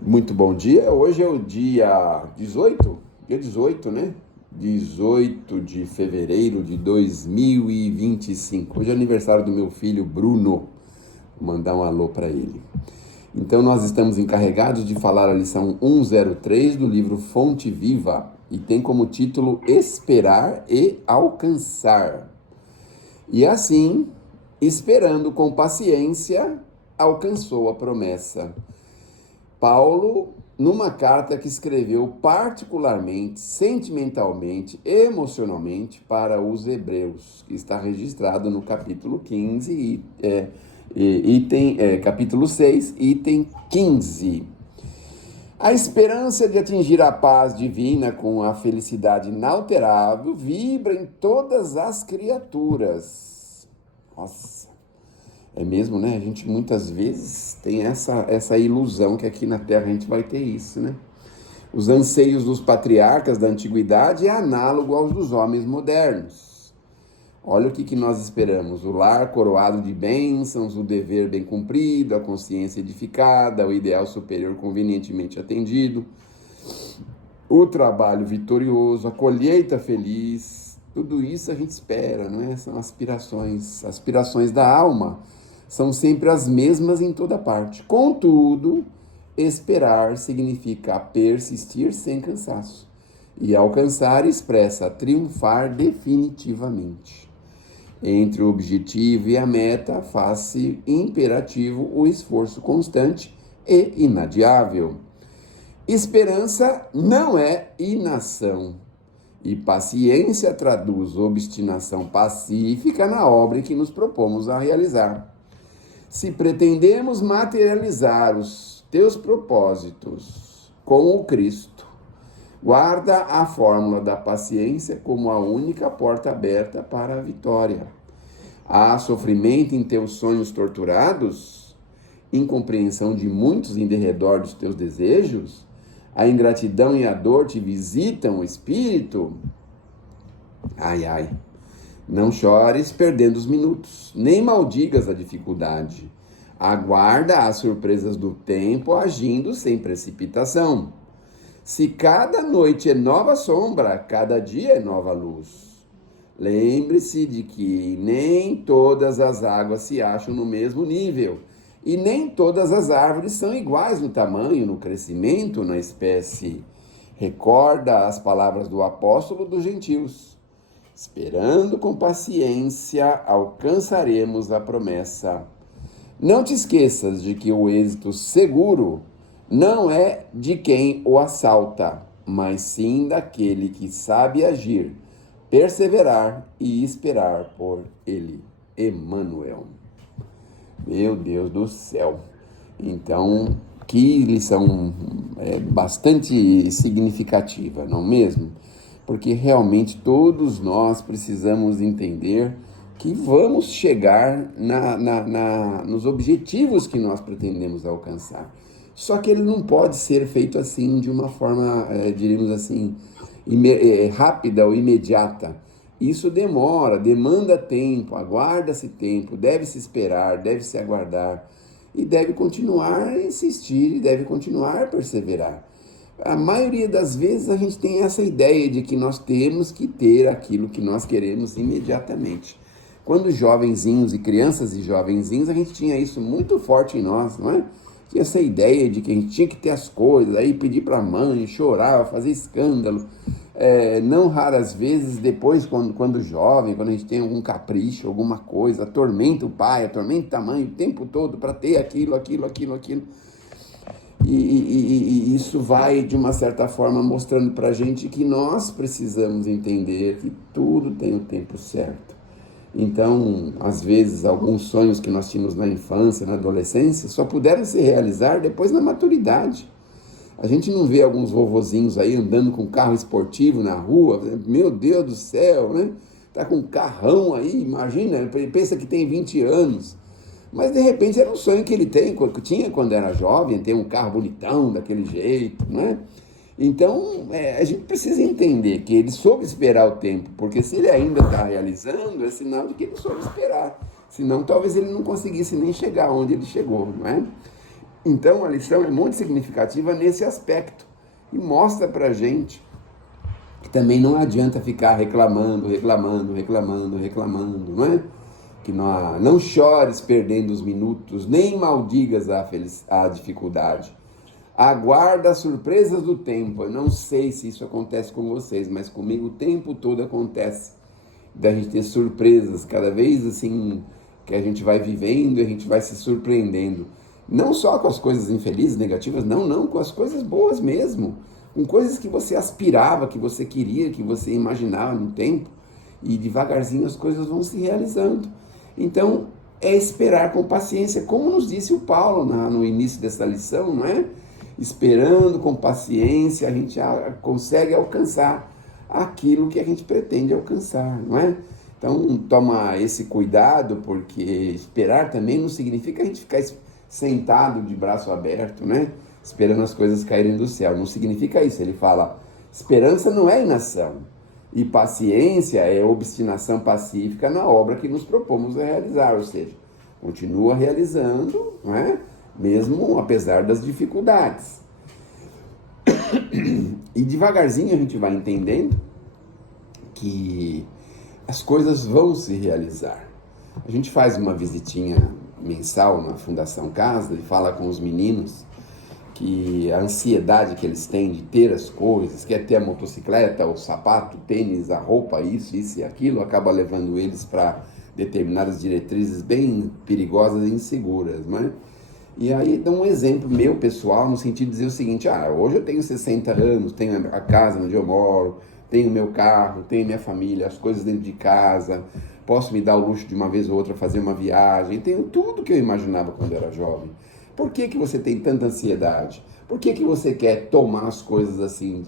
Muito bom dia. Hoje é o dia 18, dia 18, né? 18 de fevereiro de 2025. Hoje é aniversário do meu filho Bruno. Vou mandar um alô para ele. Então, nós estamos encarregados de falar a lição 103 do livro Fonte Viva e tem como título Esperar e Alcançar. E assim, esperando com paciência, alcançou a promessa. Paulo, numa carta que escreveu particularmente, sentimentalmente, emocionalmente para os hebreus, que está registrado no capítulo 15, capítulo 6, item 15. A esperança de atingir a paz divina com a felicidade inalterável vibra em todas as criaturas. Nossa! É mesmo, né? A gente muitas vezes tem essa ilusão que aqui na Terra a gente vai ter isso, né? Os anseios dos patriarcas da antiguidade é análogo aos dos homens modernos. Olha o que nós esperamos: o lar coroado de bênçãos, o dever bem cumprido, a consciência edificada, o ideal superior convenientemente atendido, o trabalho vitorioso, a colheita feliz. Tudo isso a gente espera, não é? São aspirações da alma. São sempre as mesmas em toda parte. Contudo, esperar significa persistir sem cansaço. E alcançar expressa triunfar definitivamente. Entre o objetivo e a meta, faz-se imperativo o esforço constante e inadiável. Esperança não é inação. E paciência traduz obstinação pacífica na obra que nos propomos a realizar. Se pretendemos materializar os teus propósitos com o Cristo, guarda a fórmula da paciência como a única porta aberta para a vitória. Há sofrimento em teus sonhos torturados, incompreensão de muitos em derredor dos teus desejos, a ingratidão e a dor te visitam o espírito. Ai, ai. Não chores perdendo os minutos, nem maldigas a dificuldade. Aguarda as surpresas do tempo agindo sem precipitação. Se cada noite é nova sombra, cada dia é nova luz. Lembre-se de que nem todas as águas se acham no mesmo nível, e nem todas as árvores são iguais no tamanho, no crescimento, na espécie. Recorda as palavras do apóstolo dos gentios. Esperando com paciência, alcançaremos a promessa. Não te esqueças de que o êxito seguro não é de quem o assalta, mas sim daquele que sabe agir, perseverar e esperar por ele. Emmanuel. Meu Deus do céu. Então, que lição bastante significativa, não mesmo? Porque realmente todos nós precisamos entender que vamos chegar nos objetivos que nós pretendemos alcançar. Só que ele não pode ser feito assim, de uma forma, diríamos assim, rápida ou imediata. Isso demanda tempo, aguarda-se tempo, deve-se esperar, deve-se aguardar, e deve continuar a insistir, e deve continuar a perseverar. A maioria das vezes a gente tem essa ideia de que nós temos que ter aquilo que nós queremos imediatamente. Quando jovenzinhos e crianças e jovenzinhos, a gente tinha isso muito forte em nós, não é? Tinha essa ideia de que a gente tinha que ter as coisas, aí pedir para a mãe, chorar, fazer escândalo. Não raras vezes, depois, quando jovem, quando a gente tem algum capricho, alguma coisa, atormenta o pai, atormenta a mãe o tempo todo para ter aquilo. E isso vai, de uma certa forma, mostrando para a gente que nós precisamos entender que tudo tem o tempo certo. Então, às vezes, alguns sonhos que nós tínhamos na infância, na adolescência, só puderam se realizar depois na maturidade. A gente não vê alguns vovozinhos aí andando com carro esportivo na rua, meu Deus do céu, né? Tá com um carrão aí, imagina, ele pensa que tem 20 anos. Mas, de repente, era um sonho que ele tinha quando era jovem, ter um carro bonitão, daquele jeito, não é? Então, a gente precisa entender que ele soube esperar o tempo, porque se ele ainda está realizando, é sinal de que ele soube esperar. Senão, talvez ele não conseguisse nem chegar onde ele chegou, não é? Então a lição é muito significativa nesse aspecto e mostra pra gente que também não adianta ficar reclamando, não é? Que não chores perdendo os minutos, nem maldigas a dificuldade. Aguarda as surpresas do tempo. Eu não sei se isso acontece com vocês, mas comigo o tempo todo acontece da gente ter surpresas, cada vez assim que a gente vai vivendo, a gente vai se surpreendendo. Não só com as coisas infelizes, negativas, não, com as coisas boas mesmo. Com coisas que você aspirava, que você queria, que você imaginava no tempo. E devagarzinho as coisas vão se realizando. Então, é esperar com paciência, como nos disse o Paulo no início dessa lição, não é? Esperando com paciência, a gente consegue alcançar aquilo que a gente pretende alcançar, não é? Então, toma esse cuidado, porque esperar também não significa a gente ficar sentado de braço aberto, né? Esperando as coisas caírem do céu. Não significa isso. Ele fala, esperança não é inação. E paciência é obstinação pacífica na obra que nos propomos a realizar. Ou seja, continua realizando, não é? Mesmo apesar das dificuldades. E devagarzinho a gente vai entendendo que as coisas vão se realizar. A gente faz uma visitinha mensal na Fundação Casa e fala com os meninos que a ansiedade que eles têm de ter as coisas, quer ter a motocicleta, o sapato, o tênis, a roupa, isso e aquilo, acaba levando eles para determinadas diretrizes bem perigosas e inseguras, né? E aí dá um exemplo meu pessoal, no sentido de dizer o seguinte, hoje eu tenho 60 anos, tenho a casa onde eu moro, tenho meu carro, tenho minha família, as coisas dentro de casa, posso me dar o luxo de uma vez ou outra fazer uma viagem, tenho tudo que eu imaginava quando era jovem. Por que você tem tanta ansiedade? Por que você quer tomar as coisas assim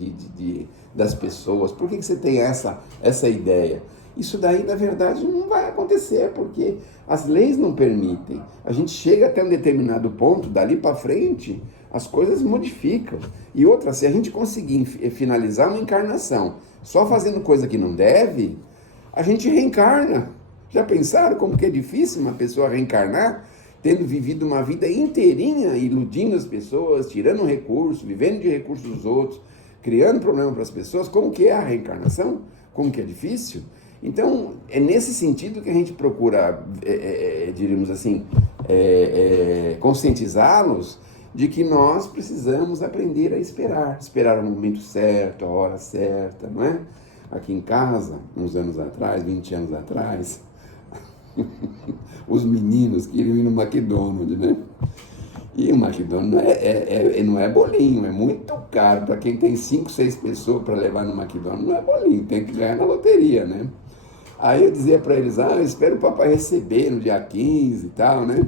das pessoas? Por que você tem essa ideia? Isso daí, na verdade, não vai acontecer, porque as leis não permitem. A gente chega até um determinado ponto, dali para frente, as coisas modificam. E outra, se a gente conseguir finalizar uma encarnação só fazendo coisa que não deve, a gente reencarna. Já pensaram como que é difícil uma pessoa reencarnar? Tendo vivido uma vida inteirinha, iludindo as pessoas, tirando recursos, vivendo de recursos dos outros, criando problema para as pessoas, como que é a reencarnação? Como que é difícil? Então, é nesse sentido que a gente procura, diríamos assim, conscientizá-los de que nós precisamos aprender a esperar o momento certo, a hora certa, não é? Aqui em casa, uns anos atrás, 20 anos atrás, os meninos queriam ir no McDonald's, né? E o McDonald's não é bolinho, é muito caro. Para quem tem 5, 6 pessoas para levar no McDonald's, não é bolinho, tem que ganhar na loteria, né? Aí eu dizia para eles, eu espero o papai receber no dia 15 e tal, né?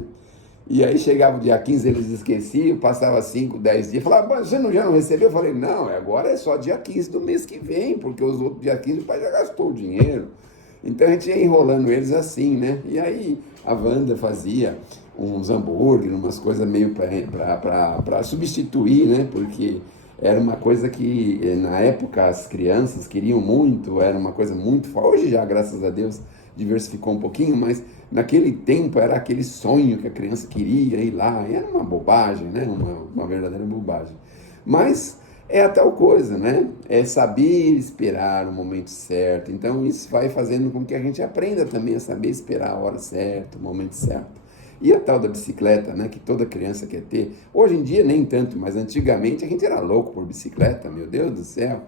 E aí chegava o dia 15, eles esqueciam, passava 5, 10 dias, falavam, mas você já não recebeu? Eu falei, não, agora é só dia 15 do mês que vem, porque os outros dia 15 o pai já gastou o dinheiro. Então a gente ia enrolando eles assim, né? E aí a Wanda fazia uns hambúrguer, umas coisas meio para substituir, né? Porque era uma coisa que na época as crianças queriam muito, era uma coisa muito forte. Hoje já, graças a Deus, diversificou um pouquinho, mas naquele tempo era aquele sonho que a criança queria ir lá. E era uma bobagem, né? Uma verdadeira bobagem. Mas é a tal coisa, né? É saber esperar o momento certo. Então isso vai fazendo com que a gente aprenda também a saber esperar a hora certa, o momento certo. E a tal da bicicleta, né, que toda criança quer ter. Hoje em dia nem tanto, mas antigamente a gente era louco por bicicleta, meu Deus do céu.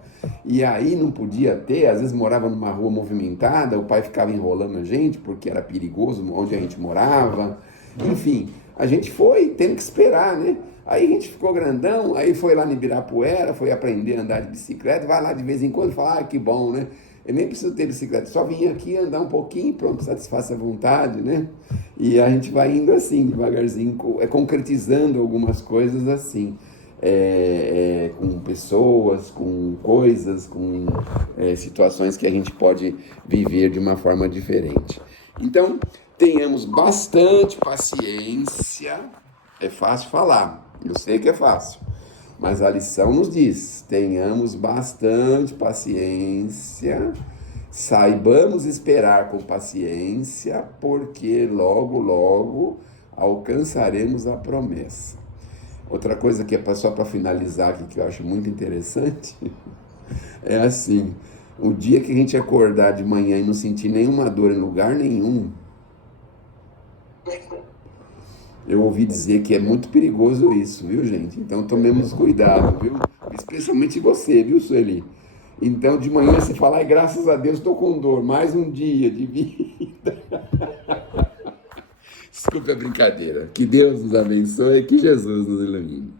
E aí não podia ter, às vezes morava numa rua movimentada, o pai ficava enrolando a gente porque era perigoso onde a gente morava. Enfim, a gente foi tendo que esperar, né? Aí a gente ficou grandão, aí foi lá no Ibirapuera, foi aprender a andar de bicicleta, vai lá de vez em quando e fala, que bom, né? Eu nem preciso ter bicicleta, só vim aqui andar um pouquinho, pronto, satisfaça a vontade, né? E a gente vai indo assim, devagarzinho, concretizando algumas coisas assim, com pessoas, com coisas, com situações que a gente pode viver de uma forma diferente. Então, tenhamos bastante paciência, é fácil falar, eu sei que é fácil. Mas a lição nos diz, tenhamos bastante paciência, saibamos esperar com paciência, porque logo, logo alcançaremos a promessa. Outra coisa que é só para finalizar aqui, que eu acho muito interessante, é assim, o dia que a gente acordar de manhã e não sentir nenhuma dor em lugar nenhum, eu ouvi dizer que é muito perigoso isso, viu, gente? Então tomemos cuidado, viu? Especialmente você, viu, Sueli? Então de manhã você fala, ai, graças a Deus estou com dor, mais um dia de vida. Desculpe a brincadeira. Que Deus nos abençoe e que Jesus nos ilumine.